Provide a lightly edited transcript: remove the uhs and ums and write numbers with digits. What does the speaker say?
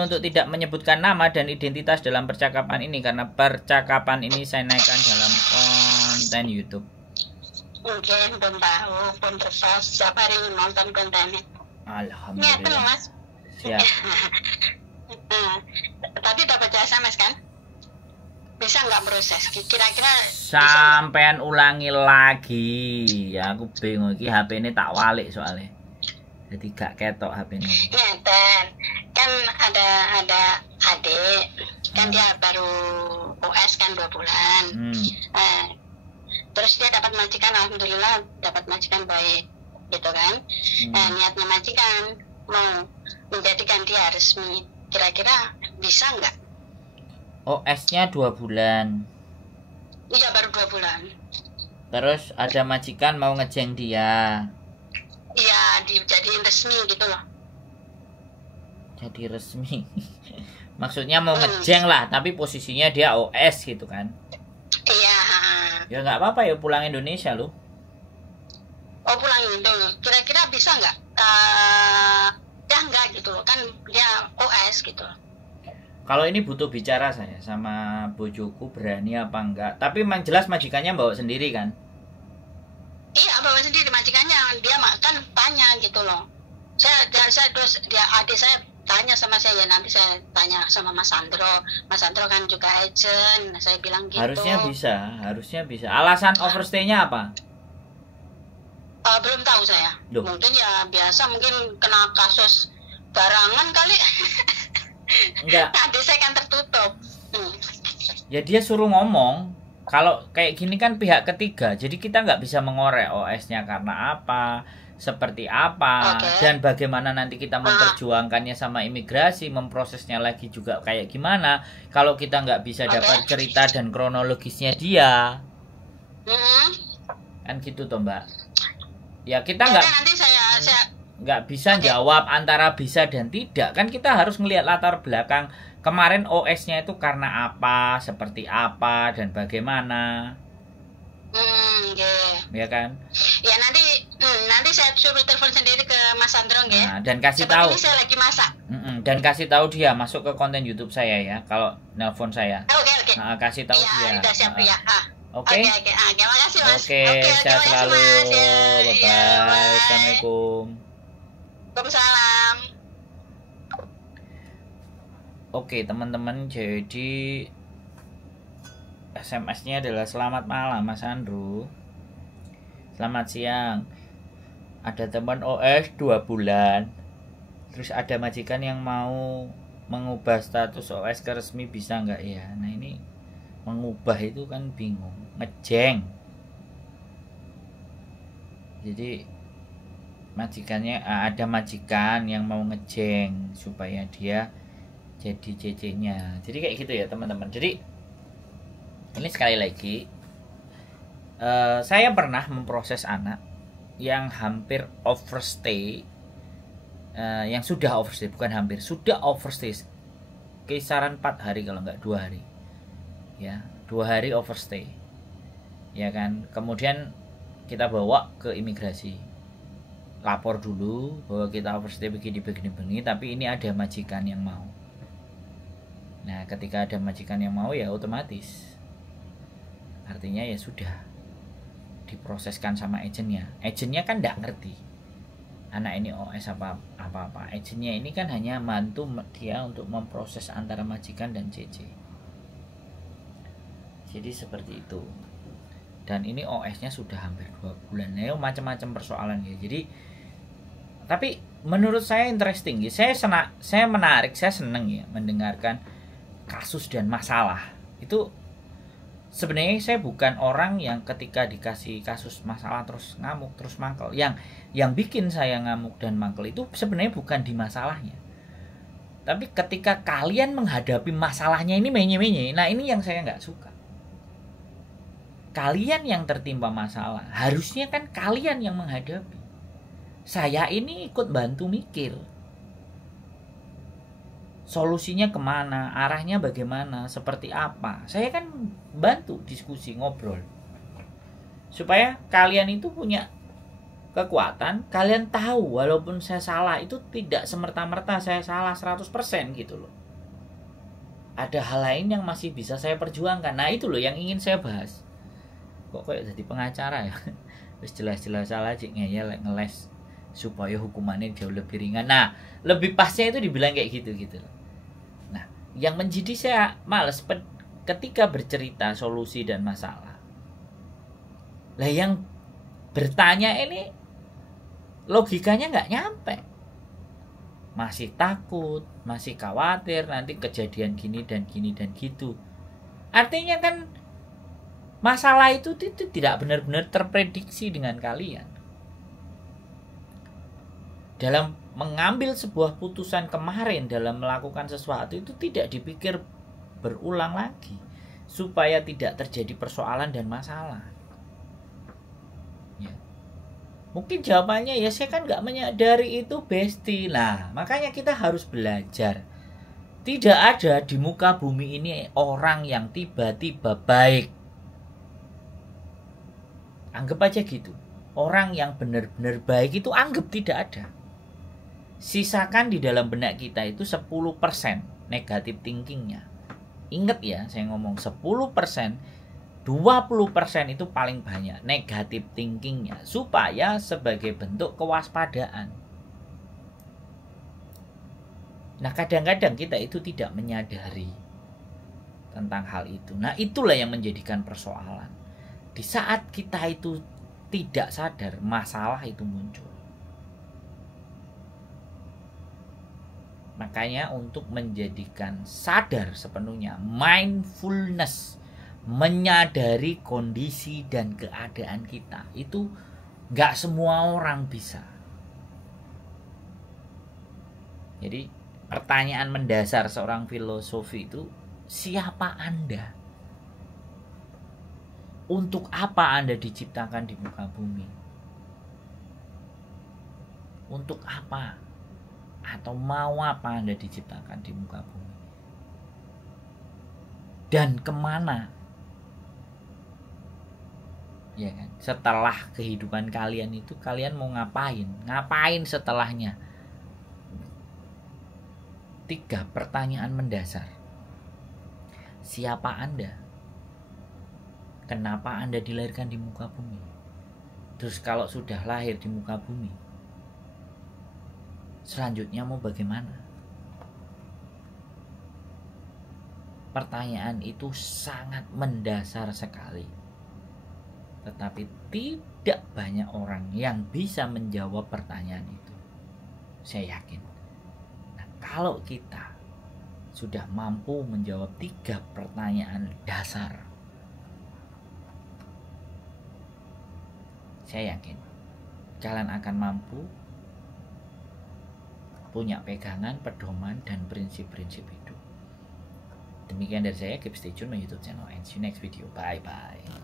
Mohon untuk tidak menyebutkan nama dan identitas dalam percakapan ini karena percakapan ini saya naikkan dalam konten YouTube. Mungkin belum tahu, pun terus siapa yang nonton kontennya. Alhamdulillah. Niat Mas. Siap. Tadi dapat SMS kan? Bisa nggak proses? Kira-kira Sampean ulangi lagi. Ya aku bingung iki HP ini tak walik soalnya. Jadi gak ketok HP ini. Ngeten. Kan ada adik, kan dia baru US kan 2 bulan. Terus dia dapat majikan, alhamdulillah dapat majikan baik, gitu kan. Niatnya majikan mau menjadikan dia resmi. Kira-kira bisa nggak? OS-nya 2 bulan. Iya, baru 2 bulan. Terus ada majikan mau ngejeng dia. Iya, dijadiin resmi gitu loh. Jadi resmi. Maksudnya mau ngejeng lah, tapi posisinya dia OS gitu kan. Iya. Ya nggak apa-apa ya, pulang Indonesia loh. Oh, pulang Indo. Kira-kira bisa nggak? Ya nggak gitu loh, kan dia OS gitu loh. Kalau ini butuh bicara saya sama bojoku berani apa enggak. Tapi memang jelas majikannya bawa sendiri kan? Iya, bawa sendiri majikannya. Dia makan tanya gitu loh. Saya terus dia adik saya tanya sama saya, ya nanti saya tanya sama Mas Sandro. Mas Sandro kan juga agent. Saya bilang gitu. Harusnya bisa. Alasan overstay-nya apa? Belum tahu saya. Loh. Mungkin ya biasa, mungkin kena kasus barangan kali. Enggak. Adik saya kan tertutup. Ya dia suruh ngomong. Kalau kayak gini kan pihak ketiga, jadi kita nggak bisa mengorek OS-nya karena apa, seperti apa, dan bagaimana nanti kita memperjuangkannya sama imigrasi, memprosesnya lagi juga kayak gimana. Kalau kita nggak bisa dapat cerita dan kronologisnya dia, kan gitu toh Mbak. Ya kita nggak bisa jawab antara bisa dan tidak, kan kita harus melihat latar belakang kemarin OS-nya itu karena apa, seperti apa, dan bagaimana. Ya kan? Ya nanti saya suruh telepon sendiri ke Mas Sandro ya. Nah, dan kasih tahu. Ini saya lagi masak. Dan kasih tahu dia masuk ke konten YouTube saya ya, kalau nelpon saya. Oke. Nah, kasih tahu dia. Udah siap ya. Oke. Terima kasih Mas. Oke, sehat selalu. Bye-bye. Assalamualaikum. Waalaikumsalam. Oke teman-teman, jadi SMS-nya adalah selamat malam Mas Andrew. Selamat siang. Ada teman OS 2 bulan. Terus ada majikan yang mau mengubah status OS ke resmi, bisa nggak ya? Nah ini mengubah itu kan bingung, ngejeng. Jadi majikannya ada majikan yang mau ngejeng supaya dia jadi CC-nya. Jadi kayak gitu ya teman-teman. Jadi ini sekali lagi saya pernah memproses anak yang hampir overstay, yang sudah overstay, bukan hampir, sudah overstay kisaran 4 hari kalau nggak 2 hari ya, 2 hari overstay ya kan. Kemudian kita bawa ke imigrasi, lapor dulu bahwa kita overstay begini, tapi ini ada majikan yang mau. Nah ketika ada majikan yang mau ya otomatis artinya ya sudah diproseskan sama agennya. Agennya kan nggak ngerti anak ini OS apa-apa. Agennya ini kan hanya bantu dia untuk memproses antara majikan dan CC. Jadi seperti itu. Dan ini OS-nya sudah hampir 2 bulan. Nah, macam-macam persoalan ya. Jadi tapi menurut saya interesting ya. Saya menarik, saya senang ya mendengarkan kasus dan masalah. Itu sebenarnya saya bukan orang yang ketika dikasih kasus masalah terus ngamuk, terus mangkel. Yang bikin saya ngamuk dan mangkel itu sebenarnya bukan di masalahnya. Tapi ketika kalian menghadapi masalahnya ini menye-menye, nah ini yang saya nggak suka. Kalian yang tertimpa masalah, harusnya kan kalian yang menghadapi. Saya ini ikut bantu mikir. Solusinya kemana, arahnya bagaimana, seperti apa. Saya kan bantu diskusi, ngobrol. Supaya kalian itu punya kekuatan, kalian tahu walaupun saya salah itu tidak semerta-merta saya salah 100% gitu loh. Ada hal lain yang masih bisa saya perjuangkan. Nah itu loh yang ingin saya bahas. Kok kayak jadi pengacara ya. Terus jelas-jelas salah cik ngeyel ngeles supaya hukumannya jauh lebih ringan. Nah lebih pasnya itu dibilang kayak gitu loh. Nah yang menjadi saya males ketika bercerita solusi dan masalah. Lah yang bertanya ini logikanya nggak nyampe, masih takut, masih khawatir nanti kejadian gini dan gini dan gitu. Artinya kan masalah itu tidak benar-benar terprediksi dengan kalian. Dalam mengambil sebuah putusan kemarin dalam melakukan sesuatu itu tidak dipikir berulang lagi supaya tidak terjadi persoalan dan masalah. Ya. Mungkin jawabannya ya saya kan nggak menyadari itu besti. Nah makanya kita harus belajar. Tidak ada di muka bumi ini orang yang tiba-tiba baik. Anggap aja gitu. Orang yang benar-benar baik itu anggap tidak ada. Sisakan di dalam benak kita itu 10% negatif thinkingnya. Ingat ya saya ngomong 10%, 20% itu paling banyak negatif thinkingnya. Supaya sebagai bentuk kewaspadaan. Nah kadang-kadang kita itu tidak menyadari tentang hal itu. Nah itulah yang menjadikan persoalan. Di saat kita itu tidak sadar, masalah itu muncul. Makanya untuk menjadikan sadar sepenuhnya, mindfulness, menyadari kondisi dan keadaan kita, itu gak semua orang bisa. Jadi pertanyaan mendasar seorang filosofi itu, siapa Anda? Untuk apa Anda diciptakan di muka bumi? Untuk apa? Atau mau apa Anda diciptakan di muka bumi? Dan kemana? Ya kan? Setelah kehidupan kalian itu kalian mau ngapain? Ngapain setelahnya? 3 pertanyaan mendasar. Siapa Anda? Kenapa Anda dilahirkan di muka bumi? Terus kalau sudah lahir di muka bumi, selanjutnya mau bagaimana? Pertanyaan itu sangat mendasar sekali. Tetapi tidak banyak orang yang bisa menjawab pertanyaan itu. Saya yakin. Nah, kalau kita sudah mampu menjawab 3 pertanyaan dasar, saya yakin kalian akan mampu punya pegangan, pedoman, dan prinsip-prinsip hidup. Demikian dari saya, keep stay tune my YouTube channel and see you next video. Bye bye.